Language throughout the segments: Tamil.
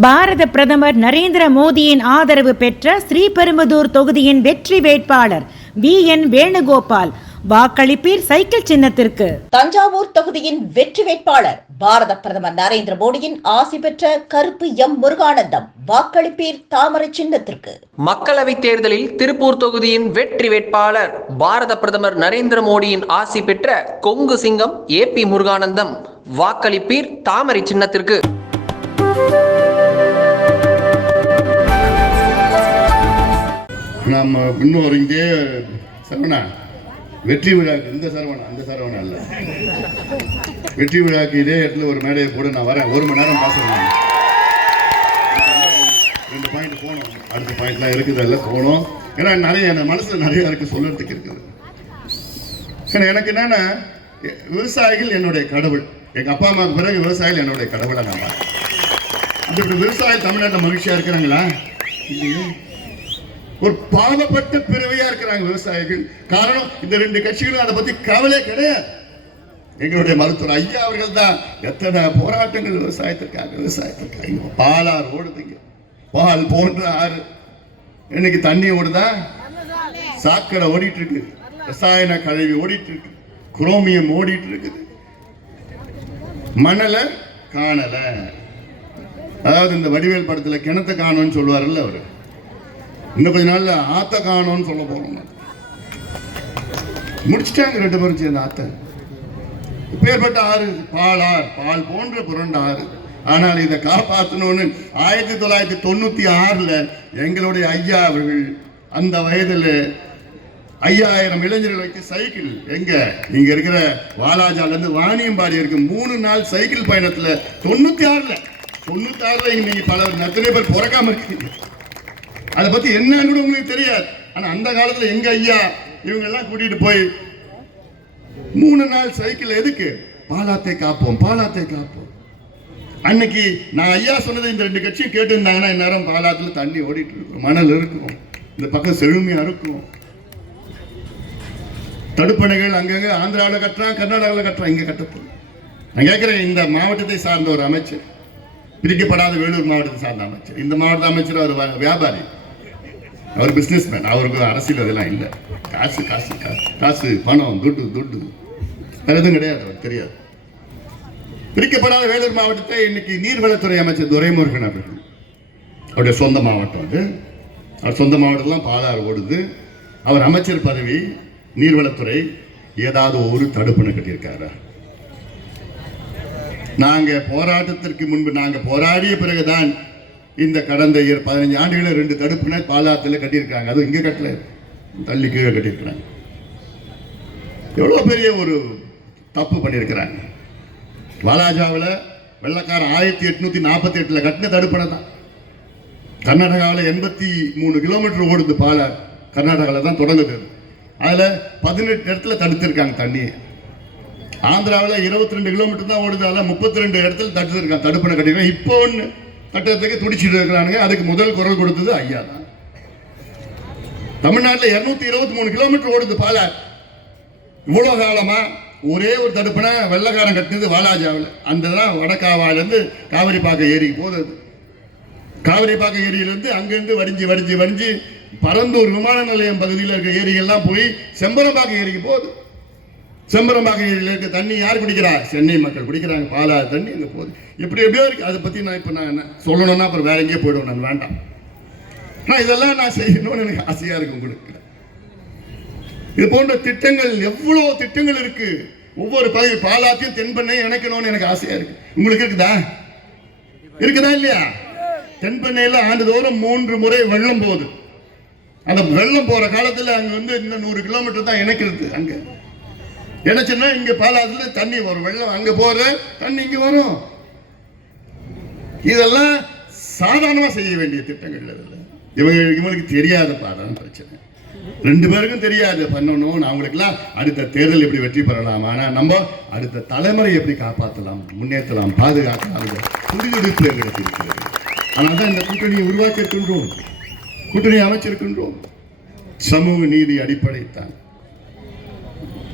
பாரத பிரதமர் நரேந்திர மோடியின் ஆதரவு பெற்ற ஸ்ரீபெரும்புதூர் தொகுதியின் வெற்றி வேட்பாளர் வி. என். வேணுகோபால். வாக்களிப்பீர் சைக்கிள் சின்னத்திற்கு. தஞ்சாவூர் தொகுதியின் வெற்றி வேட்பாளர் பாரத பிரதமர் நரேந்திர மோடியின் ஆசி பெற்ற கருப்பு எம் முருகானந்தம் வாக்களிப்பீர் தாமரை சின்னத்திற்கு. மக்களவைத் தேர்தலில் திருப்பூர் தொகுதியின் வெற்றி வேட்பாளர் பாரத பிரதமர் நரேந்திர மோடியின் ஆசி பெற்ற கொங்கு சிங்கம் ஏ. பி. முருகானந்தம் வாக்களிப்பீர் தாமரை சின்னத்திற்கு. நாம் இன்னொரு இங்கே சரவணா. வெற்றி விழாக்கு இந்த சரவணா அந்த சரவணா இல்லை வெற்றி விழாக்கு இதே இடத்துல ஒரு மேடையை போட நான் வரேன். ஒரு மணி நேரம் பேசுறேன் ரெண்டு பாயிண்ட் போகணும் அடுத்த பாயிண்ட்லாம் இருக்குது அதில் போகணும் ஏன்னா நிறைய என் மனசில் நிறைய இருக்கு சொல்றதுக்கு இருக்குது. ஏன்னா எனக்கு என்னென்னா விவசாயிகள் என்னுடைய கடவுள். எங்கள் அப்பா அம்மாவுக்கு பிறகு விவசாயிகள் என்னுடைய கடவுளை நான் பார்க்கிறேன். அப்படி விவசாயம் தமிழ்நாட்டில் மகிழ்ச்சியாக இருக்கிறாங்களா? இல்லையா. ஒரு பாவப்பட்ட பிறவையா இருக்கிறாங்க விவசாயிகள். காரணம் இந்த ரெண்டு கட்சிகளும் அதை பத்தி கவலை கிடையாது. எங்களுடைய மருத்துவர் ஐயா அவர்கள் தான் எத்தனை போராட்டங்கள் விவசாயத்திற்காக விவசாயத்திற்காக. பாலார் ஓடுதுங்க. பால் போன்ற ஆறு. இன்னைக்கு தண்ணி ஓடுதா? சாக்கடை ஓடிட்டு இருக்கு ரசாயன கழிவு ஓடிட்டு இருக்கு குரோமியம் ஓடிட்டு இருக்குது மணலை காணல. அதாவது இந்த வடிவேல் படத்துல கிணத்தை காணும்னு சொல்லுவார்ல அவரு. இன்னும் கொஞ்ச நாள்ல ஆத்த காணும்னு சொல்ல போறோம். முடிச்சிட்டாங்க ரெண்டு பேரும் சேர்ந்த ஆத்த. பேர்பட்ட ஆறு பாலார் பால் போன்ற புரண்ட ஆறு. ஆனால் இதை காப்பாற்றணும்னு ஆயிரத்தி தொள்ளாயிரத்தி தொண்ணூத்தி ஆறுல எங்களுடைய ஐயா அவர்கள் அந்த வயதுல ஐயாயிரம் இளைஞர்களுக்கு சைக்கிள் எங்க? இங்க இருக்கிற வாலாஜால இருந்து வாணியம்பாடி இருக்கு மூணு நாள் சைக்கிள் பயணத்துல தொண்ணூத்தி ஆறுல. தொண்ணூத்தி ஆறுல இன்னைக்கு பல எத்தனை பேர் பிறக்காம இருக்கீங்க? அதை பத்தி என்னன்னு கூட உங்களுக்கு தெரியாது. ஆனா அந்த காலத்துல எங்க ஐயா இவங்க எல்லாம் கூட்டிட்டு போய் மூணு நாள் சைக்கிள் எதுக்கு? பாலாத்தை காப்போம் பாலாத்தை காப்போம். அன்னைக்கு நான் ஐயா சொன்னது இந்த ரெண்டு கட்சியும் கேட்டு இருந்தாங்கன்னா இந்நேரம் பாலாத்துல தண்ணி ஓடிட்டு இருக்கும் மணல் இருக்கும் இந்த பக்கம் செழுமையா இருக்கும். தடுப்பணைகள் அங்கங்க ஆந்திராவில் கட்டுறான் கர்நாடகாவில் கட்டுறான் இங்க கட்டப்போம் நான் கேட்கிறேன் இந்த மாவட்டத்தை சார்ந்த ஒரு அமைச்சர் பிரிக்கப்படாத வேலூர் மாவட்டத்தை சார்ந்த அமைச்சர். இந்த மாவட்ட அமைச்சர் அவர் வ- வியாபாரி. அவர் பிசினஸ் மேன் அவருக்கு அரசியல் அதெல்லாம் இல்லை. காசு காசு காசு. பணம் துட்டு துட்டு. வேற எதுவும் கிடையாது அவர் தெரியாது. பிரிக்கப்படாத வேலூர் மாவட்டத்தை இன்னைக்கு நீர்வளத்துறை அமைச்சர் துரைமுருகன் அவர்கள் அவருடைய சொந்த மாவட்டம் அது. அவர் சொந்த மாவட்டத்திலாம் பாலாறு ஓடுது. அவர் அமைச்சர் பதவி நீர்வளத்துறை ஏதாவது ஒரு தடுப்பணை கட்டியிருக்காரா? நாங்க போராட்டத்திற்கு முன்பு நாங்க போராடிய பிறகுதான் இந்த கடந்த இரு- பதினஞ்சு ஆண்டுகளில் ரெண்டு தடுப்பினை பாலாத்தில் கட்டியிருக்காங்க அதுவும் இங்கே கட்டல. தள்ளி கீழே கட்டியிருக்கிறாங்க. எவ்வளோ பெரிய ஒரு தப்பு பண்ணியிருக்கிறாங்க. வாலாஜாவில் வெள்ளக்காரன் ஆயிரத்தி எட்நூத்தி நாற்பத்தி எட்டில் கட்டின தடுப்பணை தான். கர்நாடகாவில் எண்பத்தி மூணு கிலோமீட்டர் ஓடுது பாலா கர்நாடகாவில் தான் தொடங்குது அதில் பதினெட்டு இடத்துல தடுத்திருக்காங்க தண்ணியை. ஆந்திராவில் இருபத்தி ரெண்டு கிலோமீட்டர் தான் ஓடுது அதில் முப்பத்தி ரெண்டு இடத்துல தடுத்திருக்காங்க தடுப்பணை கட்டியிருக்காங்க. இப்போ ஒன்று கட்டத்துக்கு துடிச்சிட்டு இருக்கிறானுங்க. அதுக்கு முதல் குரல் கொடுத்தது ஐயா தான். தமிழ்நாட்டில் இருநூத்தி இருபத்தி மூணு கிலோமீட்டர் ஓடுது பாலார் இவ்வளோ காலமா ஒரே ஒரு தடுப்பணை வெள்ளக்காரன் கட்டினது வாலாஜாவில். அந்த தான் வடக்காவாலேருந்து காவிரிப்பாக்கம் ஏரிக்கு போகுது அது. காவிரிப்பாக்கம் ஏரியிலேருந்து அங்கேருந்து வடிஞ்சு வடிஞ்சு வடிஞ்சு பரந்தூர் விமான நிலையம் பகுதியில் இருக்க ஏரிகள்லாம் போய் செம்பரம்பாக்கம் ஏரிக்கு போகுது. செம்பரம் ஏரியில் இருக்க தண்ணி யார் குடிக்கிறா சென்னை மக்கள் குடிக்கிறாங்க. பாலா தண்ணி அங்கே போகுது எப்படி எப்படியோ இருக்குது அதை பற்றி நான் இப்போ நான் என்ன சொல்லணும்னா அப்புறம் வேற எங்கேயே போயிடுவோம் நான் வேண்டாம். நான் இதெல்லாம் நான் செய்யணும்னு எனக்கு ஆசையாக இருக்கு உங்களுக்கு. இது போன்ற திட்டங்கள் எவ்வளோ திட்டங்கள் இருக்கு. ஒவ்வொரு பகுதி பாலாத்தையும் தென்பண்ணை இணைக்கணும்னு எனக்கு ஆசையாக இருக்கு. உங்களுக்கு இருக்குதா? இருக்குதா இல்லையா? தென்பெண்ணையில் ஆண்டுதோறும் மூன்று முறை வெள்ளம் போகுது. அந்த வெள்ளம் போகிற காலத்தில் அங்கே வந்து இன்னும் நூறு கிலோமீட்டர் தான் இணைக்கிறது அங்கே. இணைச்சுன்னா இங்க பாலாத்துல தண்ணி வரும். வெள்ளம் அங்க போற தண்ணி இங்க வரும். இதெல்லாம் சாதாரணமா செய்ய வேண்டிய திட்டங்கள் இதெல்லாம் இவங்க இவங்களுக்கு தெரியாத பாடம் பிரச்சனை. ரெண்டு பேருக்கும் தெரியாது. பண்ணணும். அவங்களுக்குலாம் அடுத்த தேர்தல் எப்படி வெற்றி பெறலாம்? ஆனா நம்ம அடுத்த தலைமுறை எப்படி காப்பாற்றலாம் முன்னேற்றலாம்? பாதுகாக்கலாம் துடிதுடிப்பு எங்களுக்கு இருக்கிறது. ஆனால் தான் இந்த கூட்டணியை உருவாக்கி இருக்கின்றோம் கூட்டணி அமைச்சிருக்கின்றோம். சமூக நீதி அடிப்படை தான்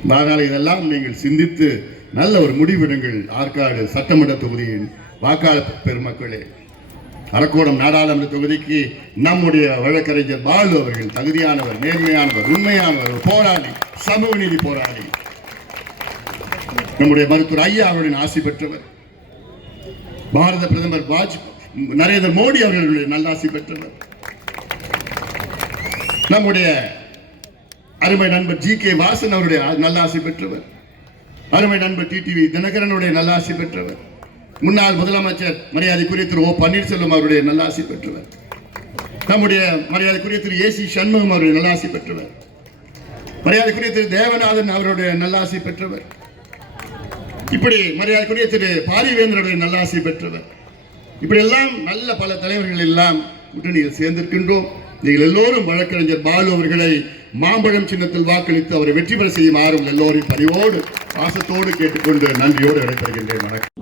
அதனால் இதெல்லாம் நீங்கள் சிந்தித்து நல்ல ஒரு முடிவிடுங்கள். ஆற்காடு சட்டமன்ற தொகுதியின் வாக்காளர் பெருமக்களே. அரக்கோணம் நாடாளுமன்ற தொகுதிக்கு நம்முடைய வழக்கறிஞர் பாலு அவர்கள் தகுதியானவர் நேர்மையானவர் உண்மையானவர் போராளி சமூக நீதி போராளி. நம்முடைய மருத்துவர் ஐயா அவர்களின் ஆசி பெற்றவர். பாரத பிரதமர் வாஜ் நரேந்திர மோடி அவர்களுடைய நல்லாசி பெற்றவர். நம்முடைய அருமை நண்பர் ஜி கே வாசன் அவருடைய நல்லாசி பெற்றவர். அருமை நண்பர் டிடிவி தினகரனுடைய நல்லாசி பெற்றவர். முன்னாள் முதலமைச்சர் மரியாதைக்குரிய திரு ஓ பன்னீர்செல்வம் அவருடைய நல்லாசி பெற்றவர். நம்முடைய மரியாதைக்குரிய திரு ஏ சி சண்முகம் அவருடைய நல்லாசி பெற்றவர். மரியாதைக்குரிய திரு தேவநாதன் அவருடைய நல்லாசி பெற்றவர். இப்படி மரியாதைக்குரிய திரு பாரிவேந்தருடைய நல்லாசி பெற்றவர். இப்படி எல்லாம் நல்ல பல தலைவர்கள் எல்லாம் கூட்டணியில் சேர்ந்திருக்கின்றோம். நீங்கள் எல்லோரும் வழக்கறிஞர் பாலு அவர்களை மாம்பழம் சின்னத்தில் வாக்களித்து அவரை வெற்றி பெற செய்யுமாறும் எல்லோரும் பணிவோடு பாசத்தோடு கேட்டுக்கொண்டு நன்றியோடு விடைபெறுகின்றேன். வணக்கம்.